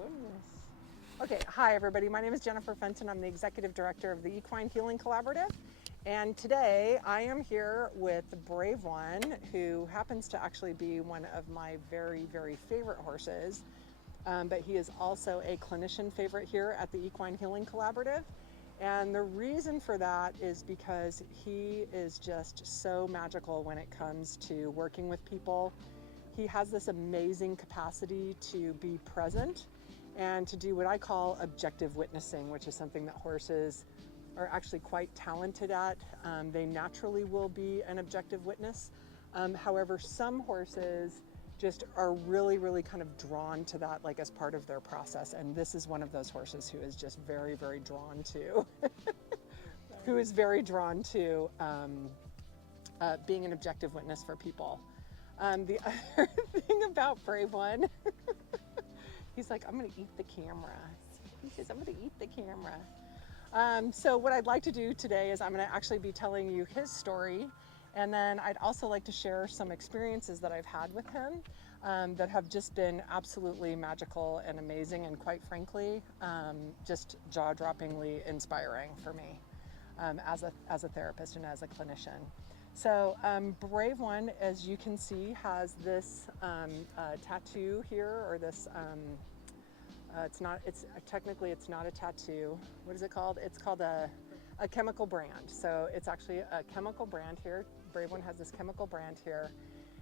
goodness. Okay, hi everybody. My name is Jennifer Fenton. I'm the Executive Director of the Equine Healing Collaborative. And today I am here with Brave One, who happens to actually be one of my very, very favorite horses. But he is also a clinician favorite here at the Equine Healing Collaborative. And the reason for that is because he is just so magical when it comes to working with people. He has this amazing capacity to be present and to do what I call objective witnessing, which is something that horses are actually quite talented at. They naturally will be an objective witness. However, some horses just are really, really kind of drawn to that, like as part of their process. And this is one of those horses who is just very, very drawn to, who is very drawn to being an objective witness for people. The other thing about Brave One, he's like, I'm going to eat the camera. He says, I'm going to eat the camera. So what I'd like to do today is I'm going to actually be telling you his story. And then I'd also like to share some experiences that I've had with him that have just been absolutely magical and amazing. And quite frankly, just jaw-droppingly inspiring for me as a therapist and as a clinician. So Brave One, as you can see, has this tattoo here, or this, technically it's not a tattoo. What is it called? It's called a chemical brand. So it's actually a chemical brand here. Brave One has this chemical brand here.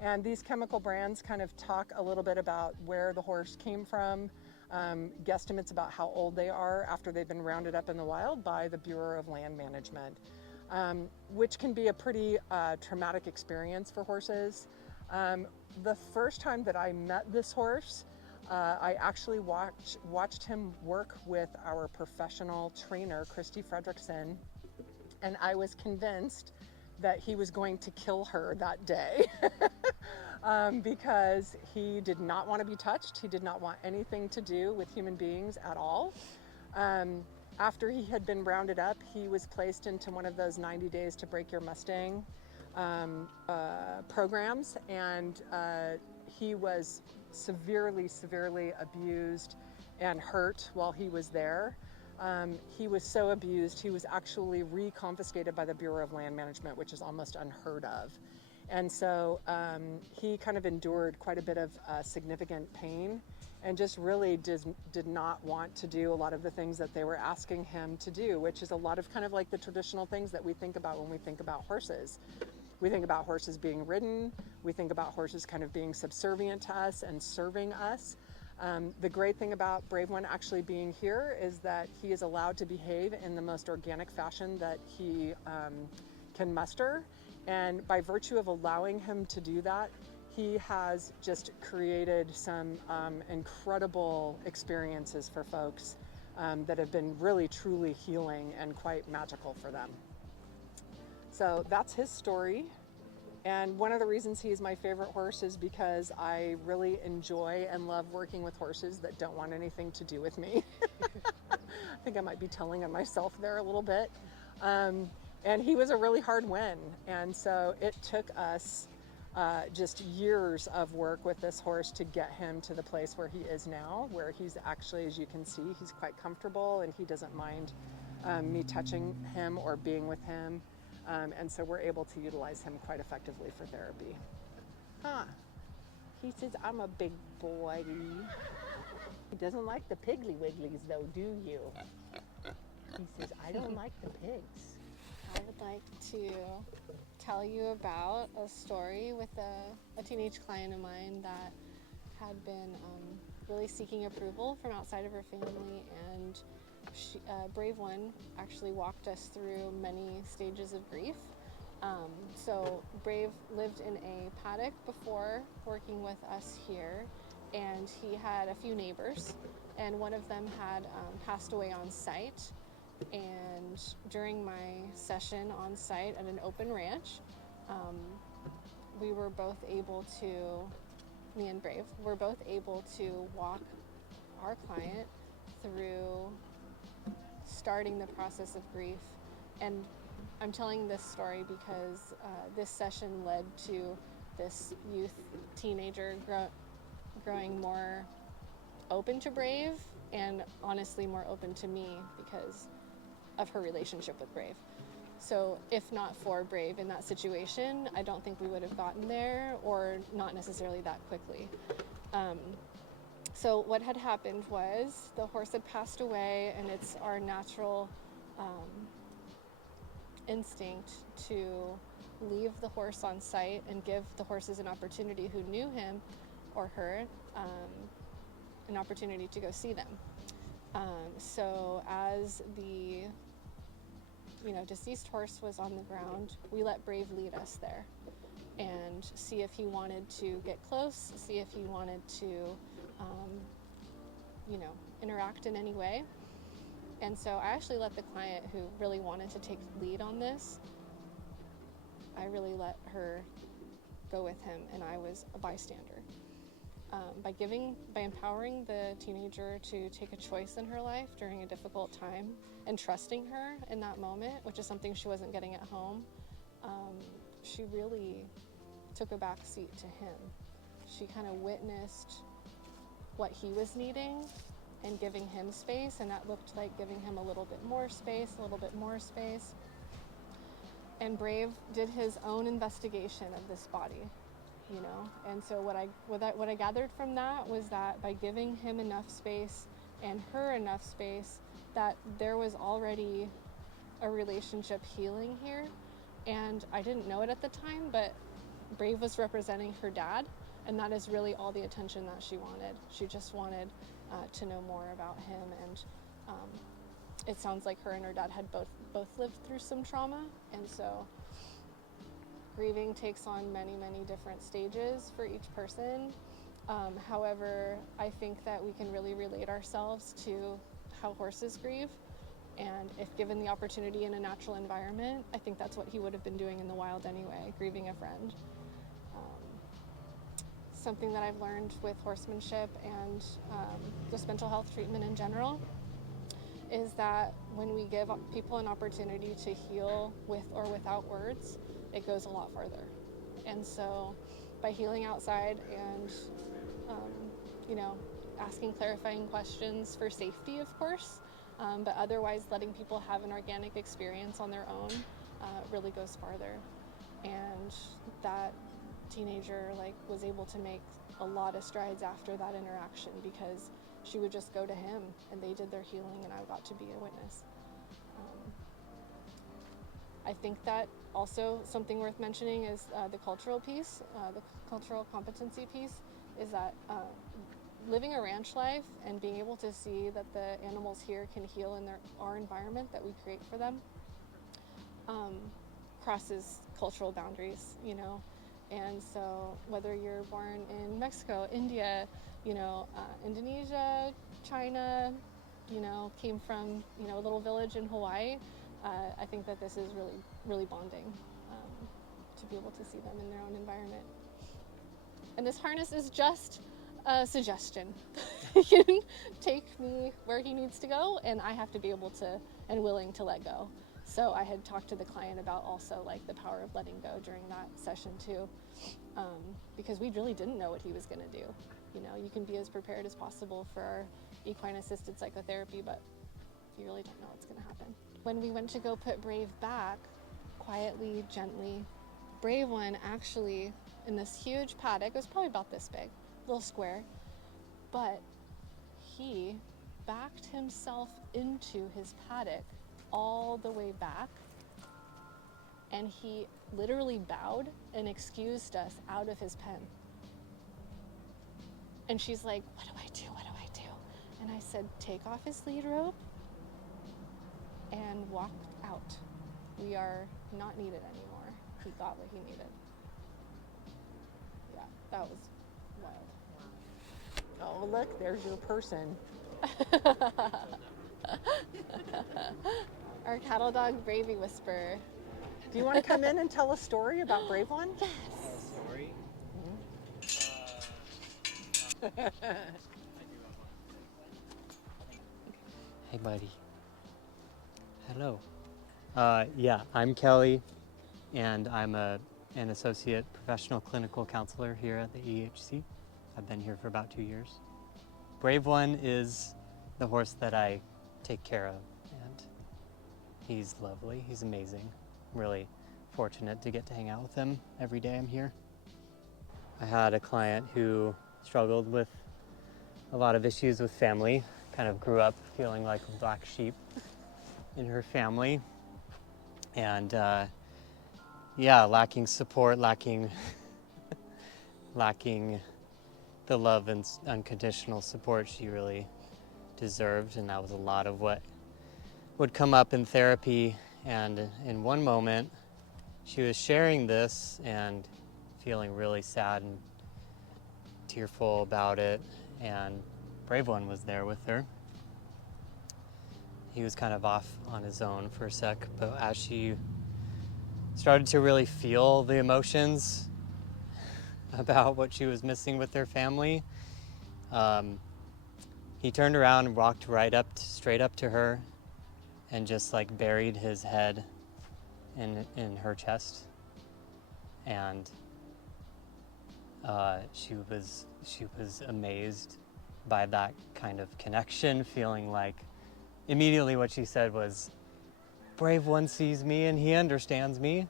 And these chemical brands kind of talk a little bit about where the horse came from, guesstimates about how old they are after they've been rounded up in the wild by the Bureau of Land Management. Which can be a pretty traumatic experience for horses. The first time that I met this horse, I actually watched him work with our professional trainer, Christy Fredrickson, and I was convinced that he was going to kill her that day because he did not want to be touched. He did not want anything to do with human beings at all. After he had been rounded up, he was placed into one of those 90 days to break your Mustang programs, and he was severely abused and hurt while he was there. He was so abused, he was actually reconfiscated by the Bureau of Land Management, which is almost unheard of. And so he kind of endured quite a bit of significant pain and just really did not want to do a lot of the things that they were asking him to do, which is a lot of kind of like the traditional things that we think about when we think about horses. We think about horses being ridden. We think about horses kind of being subservient to us and serving us. The great thing about Brave One actually being here is that he is allowed to behave in the most organic fashion that he can muster. And by virtue of allowing him to do that, he has just created some incredible experiences for folks that have been really, truly healing and quite magical for them. So that's his story. And one of the reasons he's my favorite horse is because I really enjoy and love working with horses that don't want anything to do with me. I think I might be telling on myself there a little bit. And he was a really hard win. And so it took us just years of work with this horse to get him to the place where he is now, where he's actually, as you can see, he's quite comfortable and he doesn't mind me touching him or being with him. And so we're able to utilize him quite effectively for therapy. He says, I'm a big boy. He doesn't like the piggly wigglies though, do you? He says, I don't like the pigs. I would like to tell you about a story with a teenage client of mine that had been really seeking approval from outside of her family, and Brave One actually walked us through many stages of grief. So Brave lived in a paddock before working with us here, and he had a few neighbors, and one of them had passed away on site. And during my session on site at an open ranch, we were both able to, me and Brave, were both able to walk our client through starting the process of grief. And I'm telling this story because this session led to this teenager growing more open to Brave, and honestly more open to me because of her relationship with Brave. So if not for Brave in that situation, I don't think we would have gotten there, or not necessarily that quickly. So what had happened was the horse had passed away, and it's our natural instinct to leave the horse on site and give the horses an opportunity who knew him or her an opportunity to go see them. So as the deceased horse was on the ground, we let Brave lead us there and see if he wanted to get close, see if he wanted to interact in any way. And so I actually let the client who really wanted to take lead on this, I really let her go with him, and I was a bystander. By empowering the teenager to take a choice in her life during a difficult time and trusting her in that moment, which is something she wasn't getting at home, she really took a back seat to him. She kind of witnessed what he was needing and giving him space, and that looked like giving him a little bit more space, a little bit more space. And Brave did his own investigation of this body, and so what I gathered from that was that by giving him enough space and her enough space, that there was already a relationship healing here. And I didn't know it at the time, but Brave was representing her dad, and that is really all the attention that she wanted. She just wanted to know more about him, and it sounds like her and her dad had both lived through some trauma, and so grieving takes on many, many different stages for each person. However, I think that we can really relate ourselves to how horses grieve, and if given the opportunity in a natural environment, I think that's what he would have been doing in the wild anyway, grieving a friend. Something that I've learned with horsemanship and just mental health treatment in general is that when we give people an opportunity to heal with or without words, it goes a lot farther. And so by healing outside and asking clarifying questions for safety, of course, but otherwise letting people have an organic experience on their own really goes farther. And that teenager was able to make a lot of strides after that interaction, because she would just go to him and they did their healing, and I got to be a witness. I think that also something worth mentioning is the cultural piece, the cultural competency piece, is that living a ranch life and being able to see that the animals here can heal in our environment that we create for them crosses cultural boundaries, And so whether you're born in Mexico, India, Indonesia, China, came from, a little village in Hawaii, I think that this is really, really bonding to be able to see them in their own environment. And this harness is just a suggestion. He can take me where he needs to go, and I have to be able to and willing to let go. So I had talked to the client about also the power of letting go during that session too, because we really didn't know what he was going to do. You can be as prepared as possible for our equine-assisted psychotherapy, but you really don't know what's going to happen. When we went to go put Brave back, quietly, gently, Brave one actually, in this huge paddock, it was probably about this big, little square, but he backed himself into his paddock all the way back, and he literally bowed and excused us out of his pen. And she's like, what do I do? And I said, take off his lead rope and walk out. We are not needed anymore. He got what he needed. Yeah, that was wild. Oh, look, there's your person. Our cattle dog, Bravey Whisperer. Do you want to come in and tell a story about Brave One? Yes. Story? Hey, buddy. Hello. Yeah, I'm Kelly, and I'm an associate professional clinical counselor here at the EHC. I've been here for about 2 years. Brave One is the horse that I take care of, and he's lovely. He's amazing. I'm really fortunate to get to hang out with him every day I'm here. I had a client who struggled with a lot of issues with family, kind of grew up feeling like a black sheep in her family, and lacking support, lacking the love and unconditional support she really deserved. And that was a lot of what would come up in therapy. And in one moment, she was sharing this and feeling really sad and tearful about it, and Brave One was there with her. He was kind of off on his own for a sec, but as she started to really feel the emotions about what she was missing with their family, he turned around and walked straight up to her and just like buried his head in her chest. And she was amazed by that kind of connection, feeling like immediately what she said was, Brave One sees me and he understands me.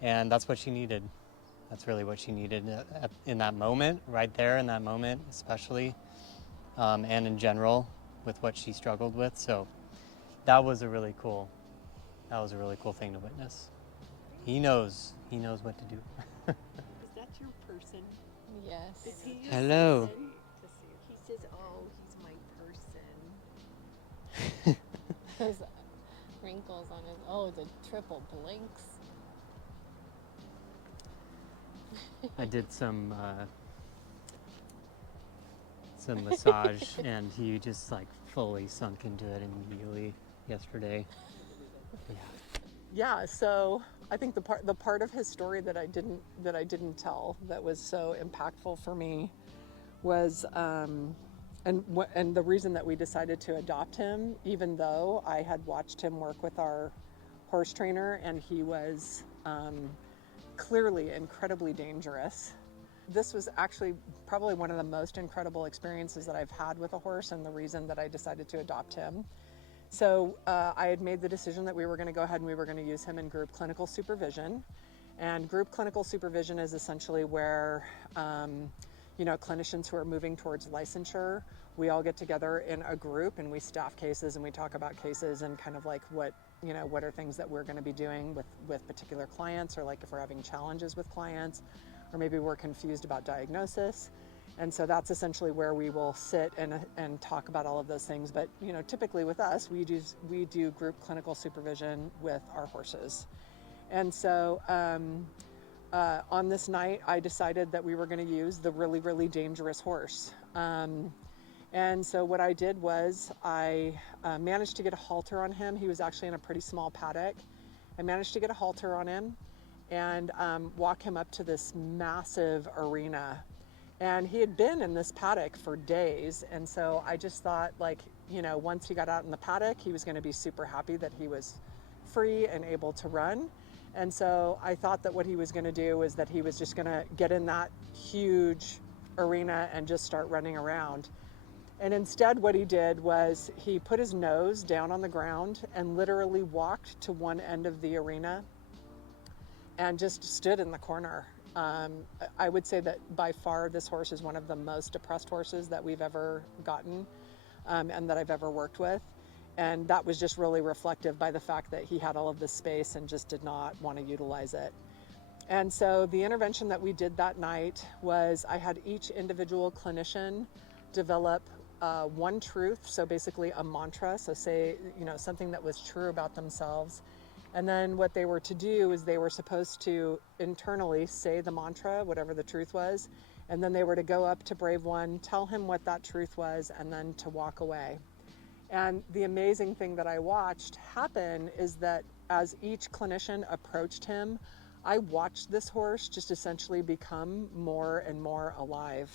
And that's what she needed. That's really what she needed in that moment, right there in that moment, especially, and in general with what she struggled with. So that was a really cool thing to witness. He knows what to do. Is that your person? Yes. Is he your Hello. person? He says, oh, he's my person. Those wrinkles on his, the triple blinks. I did some massage, and he just like fully sunk into it immediately yesterday. Yeah, so I think the part of his story that I didn't tell that was so impactful for me was and the reason that we decided to adopt him, even though I had watched him work with our horse trainer and he was clearly incredibly dangerous. This was actually probably one of the most incredible experiences that I've had with a horse, and the reason that I decided to adopt him. So I had made the decision that we were going to go ahead and we were going to use him in group clinical supervision. And group clinical supervision is essentially where clinicians who are moving towards licensure, we all get together in a group and we staff cases and we talk about cases and kind of like what are things that we're going to be doing with particular clients, or like if we're having challenges with clients, or maybe we're confused about diagnosis. And so that's essentially where we will sit and talk about all of those things. But typically with us, we do group clinical supervision with our horses. And so on this night, I decided that we were going to use the really, really dangerous horse. And so what I did was I managed to get a halter on him. He was actually in a pretty small paddock. I managed to get a halter on him and walk him up to this massive arena. And he had been in this paddock for days. And so I just thought, once he got out in the paddock, he was going to be super happy that he was free and able to run. And so I thought that what he was going to do was that he was just going to get in that huge arena and just start running around. And instead what he did was he put his nose down on the ground and literally walked to one end of the arena and just stood in the corner. I would say that by far this horse is one of the most depressed horses that we've ever gotten and that I've ever worked with. And that was just really reflective by the fact that he had all of this space and just did not want to utilize it. And so the intervention that we did that night was I had each individual clinician develop one truth, so basically a mantra, so say something that was true about themselves. And then what they were to do is they were supposed to internally say the mantra, whatever the truth was, and then they were to go up to Brave One, tell him what that truth was, and then to walk away. And the amazing thing that I watched happen is that as each clinician approached him, I watched this horse just essentially become more and more alive.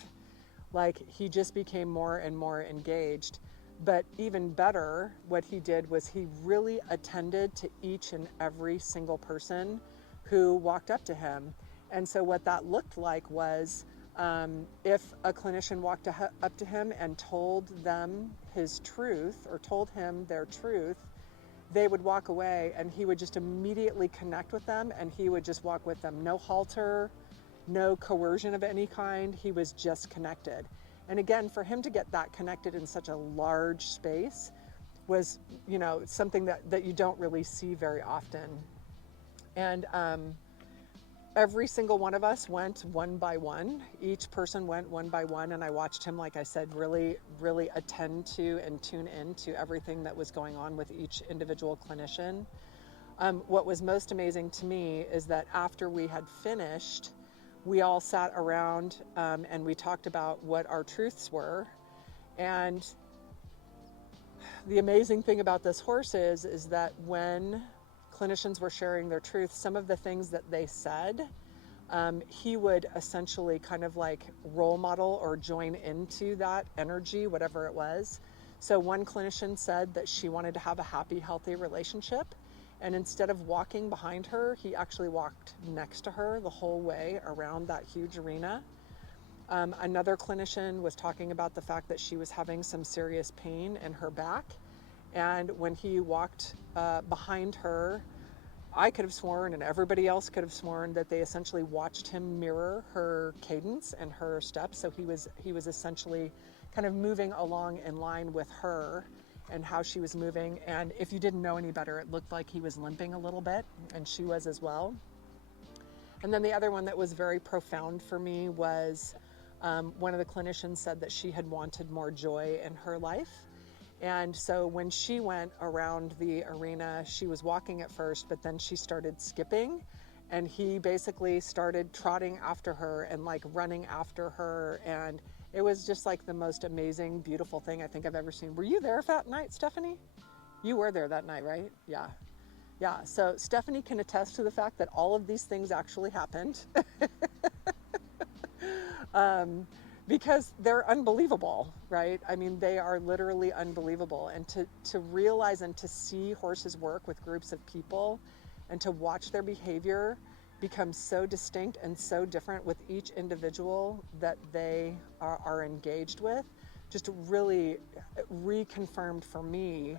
Like he just became more and more engaged. But even better, what he did was he really attended to each and every single person who walked up to him. And so what that looked like was If a clinician walked up to him and told them his truth or told him their truth, they would walk away and he would just immediately connect with them and he would just walk with them. No halter, no coercion of any kind. He was just connected. And again, for him to get that connected in such a large space was, you know, something that you don't really see very often. And every single one of us went one by one. Each person went one by one, and I watched him, like I said, really, really attend to and tune in to everything that was going on with each individual clinician. What was most amazing to me is that after we had finished, we all sat around and we talked about what our truths were. And the amazing thing about this horse is that when clinicians were sharing their truth, some of the things that they said, he would essentially kind of like role model or join into that energy, whatever it was. So one clinician said that she wanted to have a happy, healthy relationship. And instead of walking behind her, he actually walked next to her the whole way around that huge arena. Another clinician was talking about the fact that she was having some serious pain in her back. And when he walked behind her, I could have sworn, and everybody else could have sworn, that they essentially watched him mirror her cadence and her steps. So he was essentially kind of moving along in line with her and how she was moving. And if you didn't know any better, it looked like he was limping a little bit, and she was as well. And then the other one that was very profound for me was one of the clinicians said that she had wanted more joy in her life. And so when she went around the arena, she was walking at first, but then she started skipping, and he basically started trotting after her and like running after her. And it was just like the most amazing, beautiful thing I think I've ever seen. Were you there that night, Stephanie? You were there that night, right? Yeah. Yeah. So Stephanie can attest to the fact that all of these things actually happened. Because they're unbelievable, right? I mean, they are literally unbelievable. And to realize and to see horses work with groups of people and to watch their behavior become so distinct and so different with each individual that they are engaged with, just really reconfirmed for me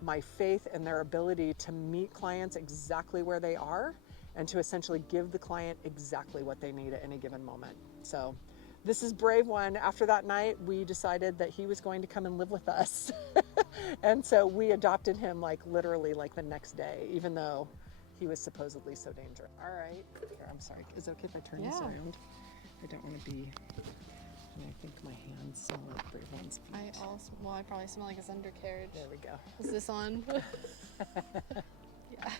my faith in their ability to meet clients exactly where they are and to essentially give the client exactly what they need at any given moment. So this is Brave One. After that night, we decided that he was going to come and live with us. And so we adopted him like literally like the next day, even though he was supposedly so dangerous. All right. Here, I'm sorry. Is it okay if I turn this around? I don't want to be, I think my hands smell like Brave One's feet. I probably smell like his undercarriage. There we go. Is this on? Yeah.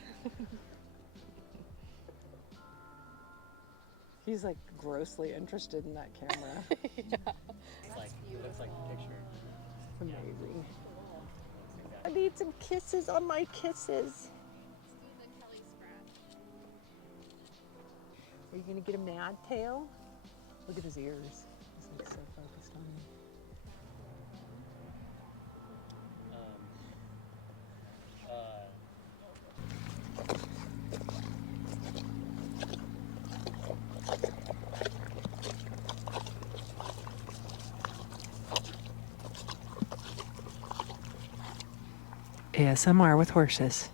He's like grossly interested in that camera. Yeah. It looks like a picture. It's amazing. I need some kisses on my kisses. Are you gonna get a mad tail? Look at his ears. He's like so focused on me. ASMR with horses.